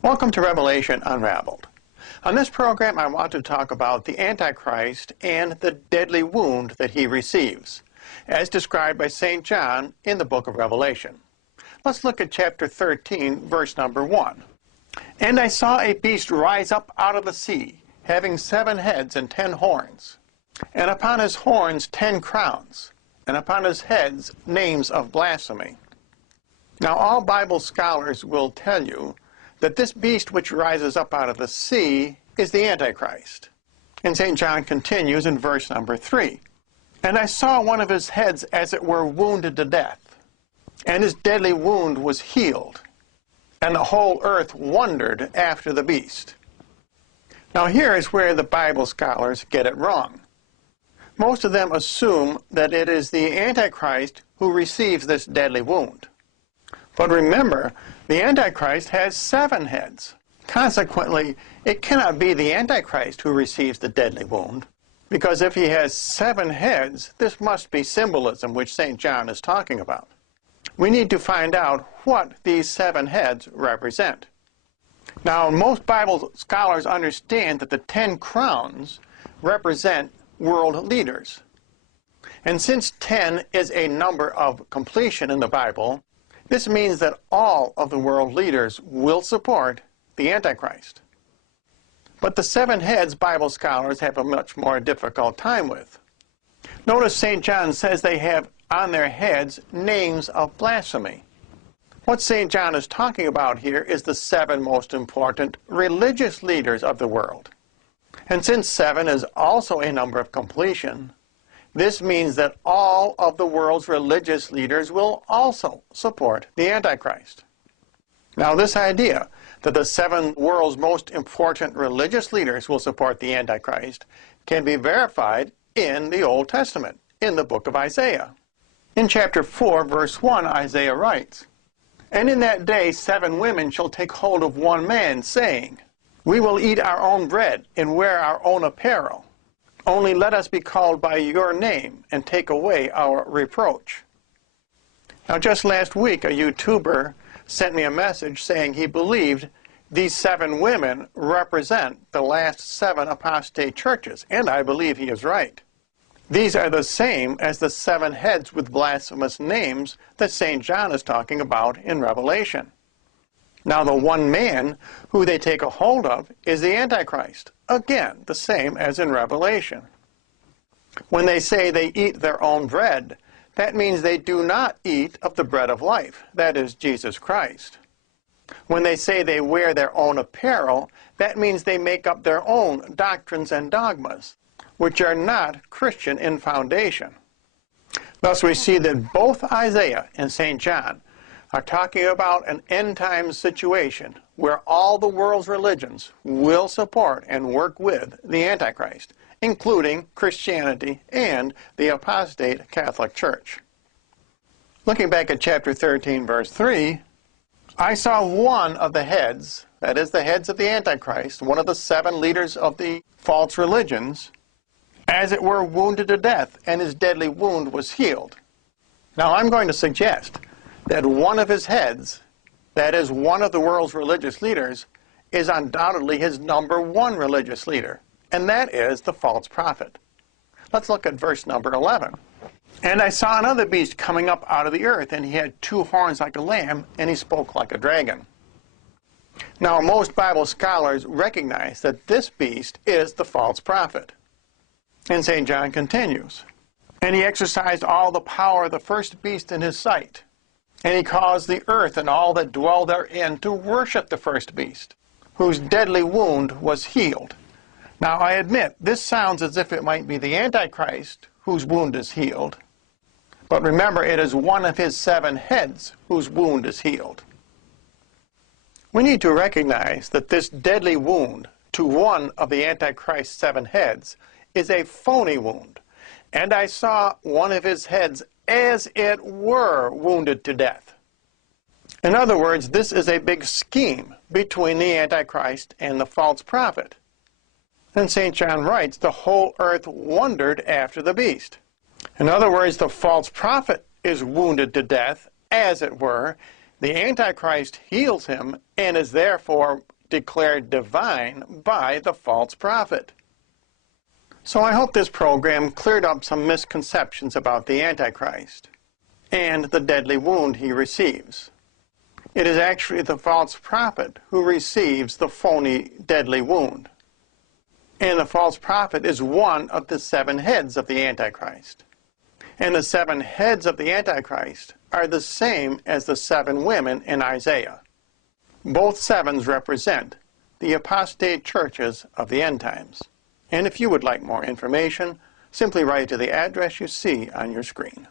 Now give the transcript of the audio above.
Welcome to Revelation Unraveled. On this program, I want to talk about the Antichrist and the deadly wound that he receives, as described by St. John in the book of Revelation. Let's look at chapter 13, verse number 1. And I saw a beast rise up out of the sea, having 7 heads and 10 horns, and upon his horns 10 crowns, and upon his heads names of blasphemy. Now all Bible scholars will tell you that this beast which rises up out of the sea is the Antichrist. And St. John continues in verse number 3. And I saw one of his heads as it were wounded to death, and his deadly wound was healed, and the whole earth wondered after the beast. Now here is where the Bible scholars get it wrong. Most of them assume that it is the Antichrist who receives this deadly wound. But remember, the Antichrist has 7 heads. Consequently, it cannot be the Antichrist who receives the deadly wound, because if he has 7 heads, this must be symbolism which St. John is talking about. We need to find out what these 7 heads represent. Now, most Bible scholars understand that the 10 crowns represent world leaders. And since 10 is a number of completion in the Bible, this means that all of the world leaders will support the Antichrist. But the 7 heads Bible scholars have a much more difficult time with. Notice St. John says they have on their heads names of blasphemy. What St. John is talking about here is the 7 most important religious leaders of the world. And since 7 is also a number of completion, this means that all of the world's religious leaders will also support the Antichrist. Now this idea that the 7 world's most important religious leaders will support the Antichrist can be verified in the Old Testament, in the book of Isaiah. In chapter 4, verse 1, Isaiah writes, And in that day 7 women shall take hold of one man, saying, We will eat our own bread and wear our own apparel. Only let us be called by your name and take away our reproach. Now just last week a YouTuber sent me a message saying he believed these 7 women represent the last 7 apostate churches, and I believe he is right. These are the same as the 7 heads with blasphemous names that St. John is talking about in Revelation. Now the one man who they take a hold of is the Antichrist. Again, the same as in Revelation. When they say they eat their own bread, that means they do not eat of the bread of life, that is Jesus Christ. When they say they wear their own apparel, that means they make up their own doctrines and dogmas, which are not Christian in foundation. Thus we see that both Isaiah and St. John are talking about an end-time situation where all the world's religions will support and work with the Antichrist, including Christianity and the apostate Catholic Church. Looking back at chapter 13, verse 3, I saw one of the heads, that is the heads of the Antichrist, one of the 7 leaders of the false religions, as it were wounded to death, and his deadly wound was healed. Now I'm going to suggest that one of his heads, that is one of the world's religious leaders, is undoubtedly his number 1 religious leader, and that is the false prophet. Let's look at verse number 11. And I saw another beast coming up out of the earth, and he had 2 horns like a lamb, and he spoke like a dragon. Now most Bible scholars recognize that this beast is the false prophet. And St. John continues, And he exercised all the power of the first beast in his sight, and he caused the earth and all that dwell therein to worship the first beast, whose deadly wound was healed. Now I admit, this sounds as if it might be the Antichrist whose wound is healed. But remember, it is one of his 7 heads whose wound is healed. We need to recognize that this deadly wound to one of the Antichrist's 7 heads is a phony wound. And I saw one of his heads as it were wounded to death. In other words, this is a big scheme between the Antichrist and the false prophet. And St. John writes, the whole earth wondered after the beast. In other words, the false prophet is wounded to death, as it were, The Antichrist heals him and is therefore declared divine by the false prophet. So I hope this program cleared up some misconceptions about the Antichrist and the deadly wound he receives. It is actually the false prophet who receives the phony deadly wound. And the false prophet is one of the 7 heads of the Antichrist. And the 7 heads of the Antichrist are the same as the 7 women in Isaiah. Both 7s represent the apostate churches of the end times. And if you would like more information, simply write to the address you see on your screen.